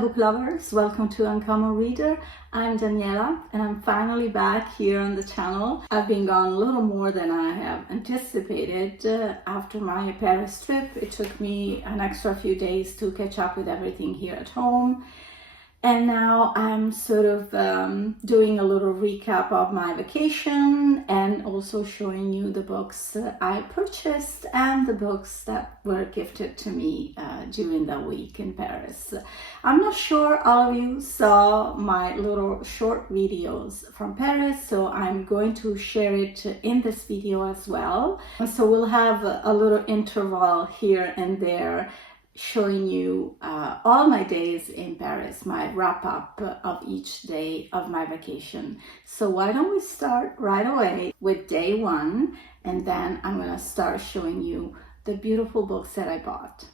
book lovers, welcome to Uncommon Reader. I'm Daniela and I'm finally back here on the channel. I've been gone a little more than I have anticipated. After my Paris trip, it took me an extra few days to catch up with everything here at home. And now I'm sort of doing a little recap of my vacation and also showing you the books I purchased and the books that were gifted to me during the week in Paris. I'm not sure all of you saw my little short videos from Paris, so I'm going to share it in this video as well. So we'll have a little interval here and there showing you all my days in Paris, my wrap up of each day of my vacation. So why don't we start right away with day one, and then I'm going to start showing you the beautiful books that I bought.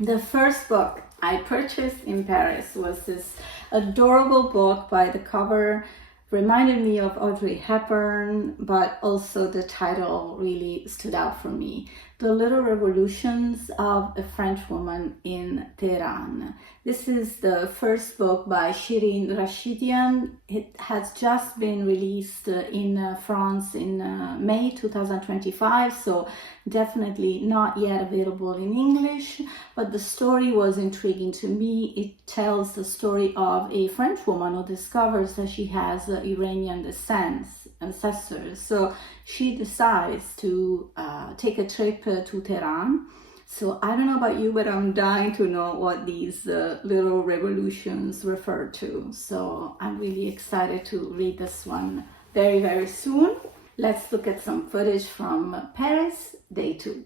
The first book I purchased in Paris was this adorable book. By the cover, reminded me of Audrey Hepburn, but also the title really stood out for me. The Little Revolutions of a French Woman in Tehran. This is the first book by Shirin Rashidian. It has just been released in France in May 2025, so definitely not yet available in English, but the story was intriguing to me. It tells the story of a French woman who discovers that she has Iranian ancestors. So she decides to take a trip to Tehran. So I don't know about you, but I'm dying to know what these little revolutions refer to. So I'm really excited to read this one very, very soon. Let's look at some footage from Paris, day 2.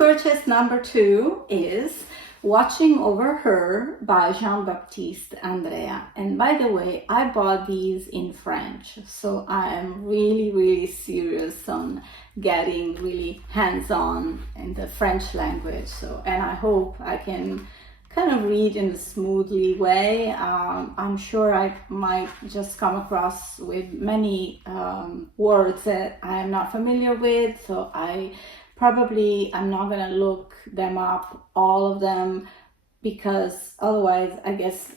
purchase number 2 is Watching Over Her by Jean-Baptiste Andrea. And by the way, I bought these in French, so I am really serious on getting really hands-on in the French language. And I hope I can kind of read in a smoothly way. I'm sure I might just come across with many words that I am not familiar with, so I'm not gonna look them up, all of them, because otherwise I guess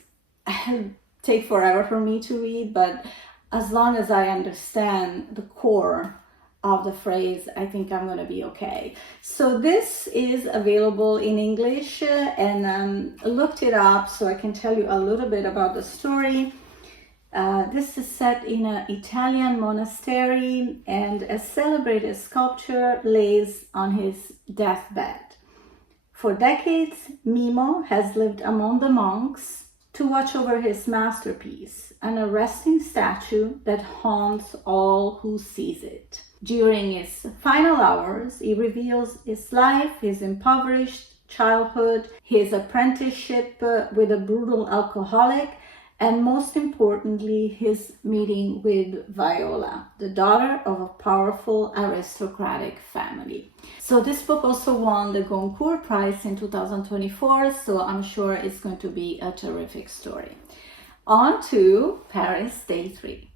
it'll take forever for me to read. But as long as I understand the core of the phrase, I think I'm gonna be okay. So this is available in English, and looked it up so I can tell you a little bit about the story. This is set in an Italian monastery, and a celebrated sculptor lays on his deathbed. For decades, Mimo has lived among the monks to watch over his masterpiece, an arresting statue that haunts all who sees it. During his final hours, he reveals his life, his impoverished childhood, his apprenticeship with a brutal alcoholic, and most importantly, his meeting with Viola, the daughter of a powerful aristocratic family. So this book also won the Goncourt Prize in 2024, so I'm sure it's going to be a terrific story. On to Paris Day 3.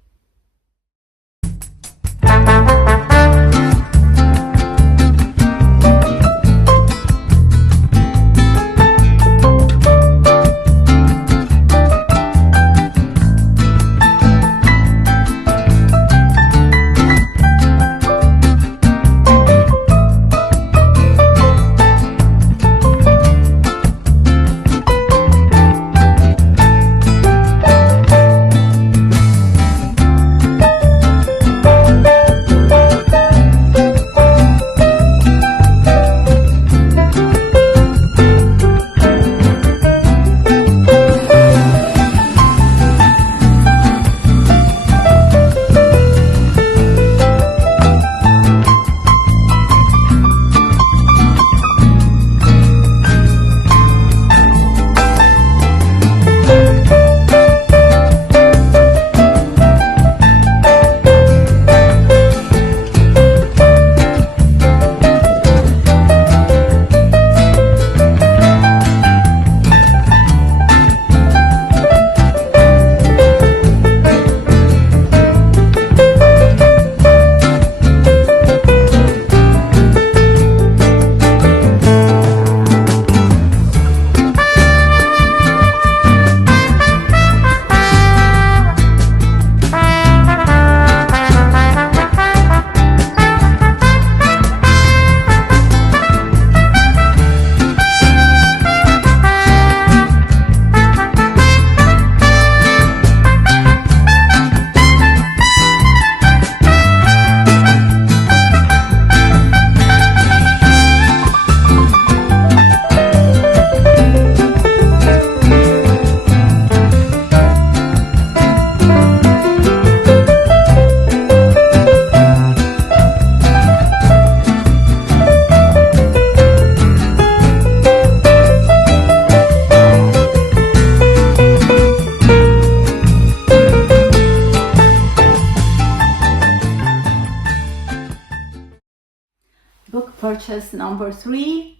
Purchase number 3,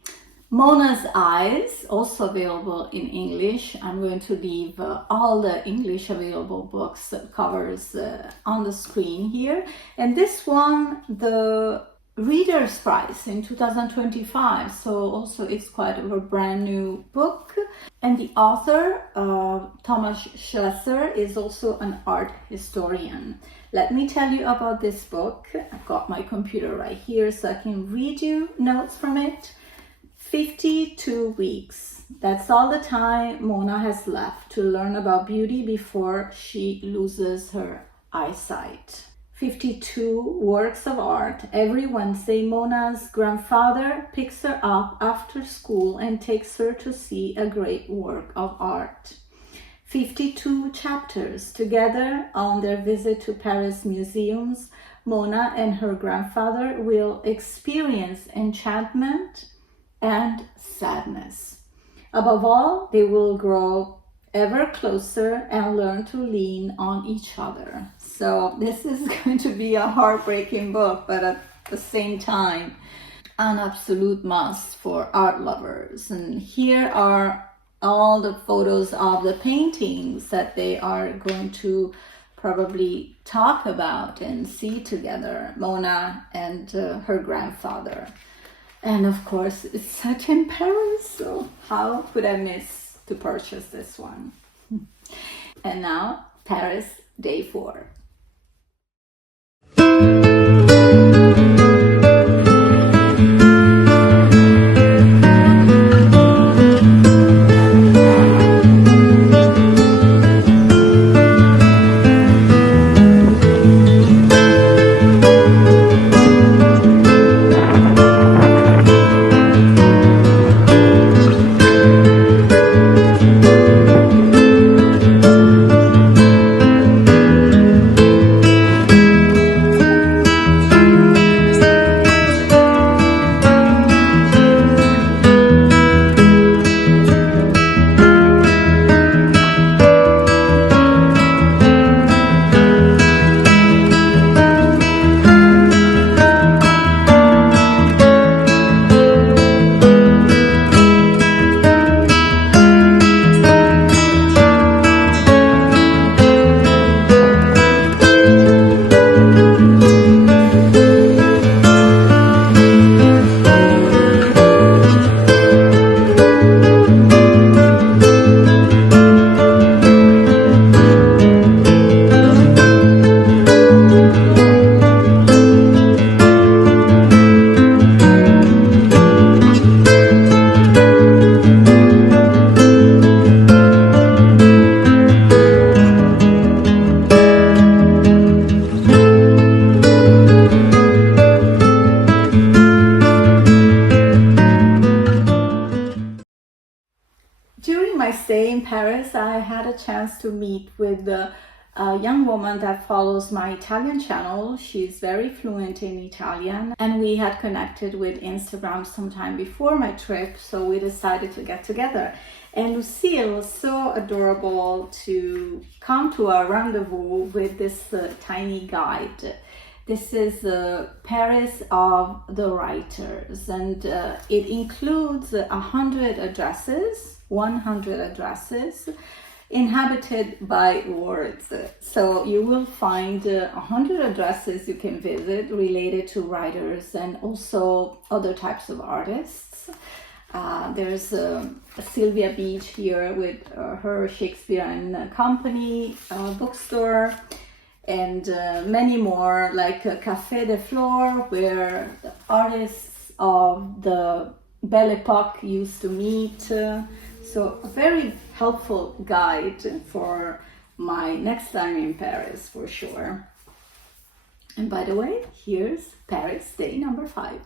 Mona's Eyes, also available in English. I'm going to leave all the English available books covers on the screen here. And this won the Reader's Prize in 2025, so also it's quite a brand new book. And the author, Thomas Schlesser, is also an art historian. Let me tell you about this book. I've got my computer right here so I can read you notes from it. 52 weeks. That's all the time Mona has left to learn about beauty before she loses her eyesight. 52 works of art. Every Wednesday, Mona's grandfather picks her up after school and takes her to see a great work of art. 52 chapters. Together on their visit to Paris museums, Mona and her grandfather will experience enchantment, and sadness. Above all, they will grow ever closer and learn to lean on each other. So this is going to be a heartbreaking book, but at the same time, an absolute must for art lovers. And here are all the photos of the paintings that they are going to probably talk about and see together, Mona and her grandfather. And of course, it's set in Paris, so how could I miss to purchase this one? And now, Paris, day 4. During my stay in Paris, I had a chance to meet with a young woman that follows my Italian channel. She's very fluent in Italian, and we had connected with Instagram sometime before my trip, so we decided to get together. And Lucille was so adorable to come to our rendezvous with this tiny guide. This is Paris of the Writers, and it includes 100 addresses, 100 addresses inhabited by words. So you will find 100 addresses you can visit related to writers and also other types of artists. There's Sylvia Beach here with her Shakespeare and Company bookstore, and many more, like Café de Flore, where the artists of the Belle Époque used to meet. So a very helpful guide for my next time in Paris, for sure. And by the way, here's Paris day number 5.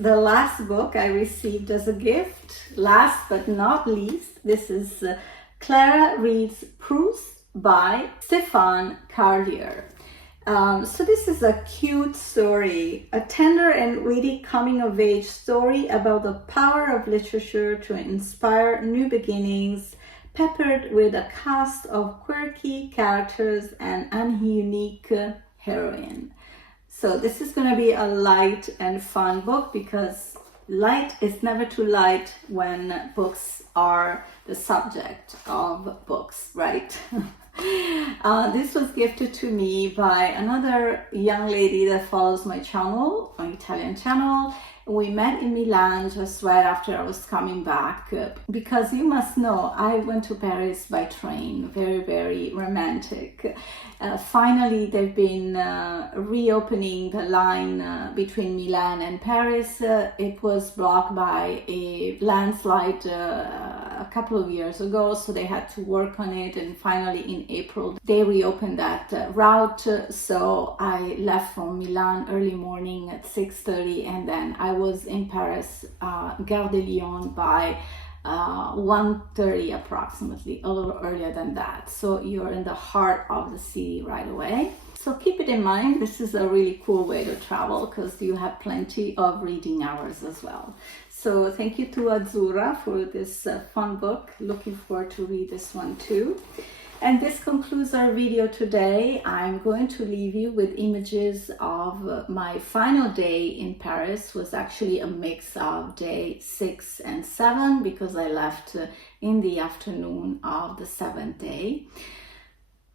the last book I received as a gift. Last but not least, this is Clara Reads Proust by Stéphane Carlier. So this is a cute story, a tender and witty coming-of-age story about the power of literature to inspire new beginnings, peppered with a cast of quirky characters and an unique heroine. So this is going to be a light and fun book, because light is never too light when books are the subject of books, right? This was gifted to me by another young lady that follows my channel, my Italian channel. We met in Milan just right after I was coming back, because you must know I went to Paris by train. Very, very romantic. Finally, they've been reopening the line between Milan and Paris. It was blocked by a landslide a couple of years ago, so they had to work on it, and finally in April they reopened that route. So I left from Milan early morning at 6:30, and then I was in Paris, Gare de Lyon, by 1:30 approximately, a little earlier than that. So you're in the heart of the city right away. So keep it in mind, this is a really cool way to travel, because you have plenty of reading hours as well. So thank you to Azzurra for this fun book. Looking forward to read this one too. And this concludes our video today. I'm going to leave you with images of my final day in Paris. It was actually a mix of day 6 and 7, because I left in the afternoon of the 7th day.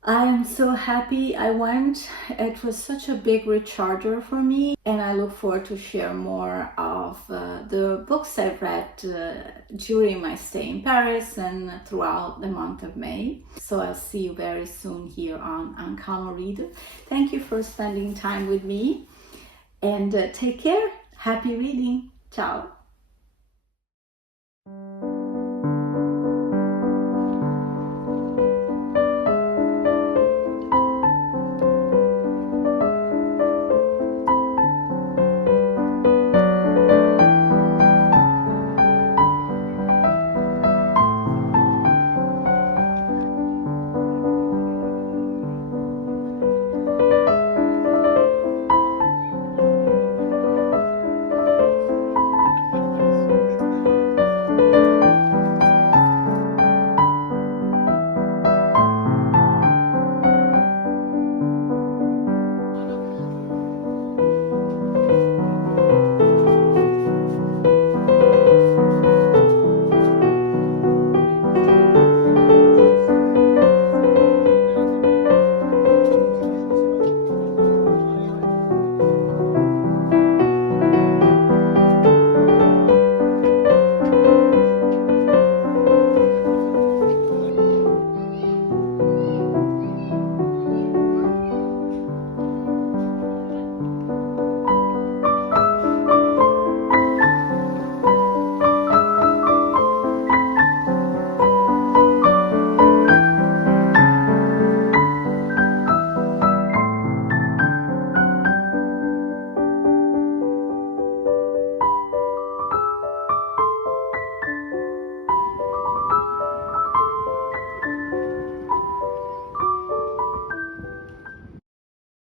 I am so happy I went. It was such a big recharger for me, and I look forward to share more of the books I've read during my stay in Paris and throughout the month of May. So I'll see you very soon here on Calm Reader. Thank you for spending time with me, and take care. Happy reading. Ciao.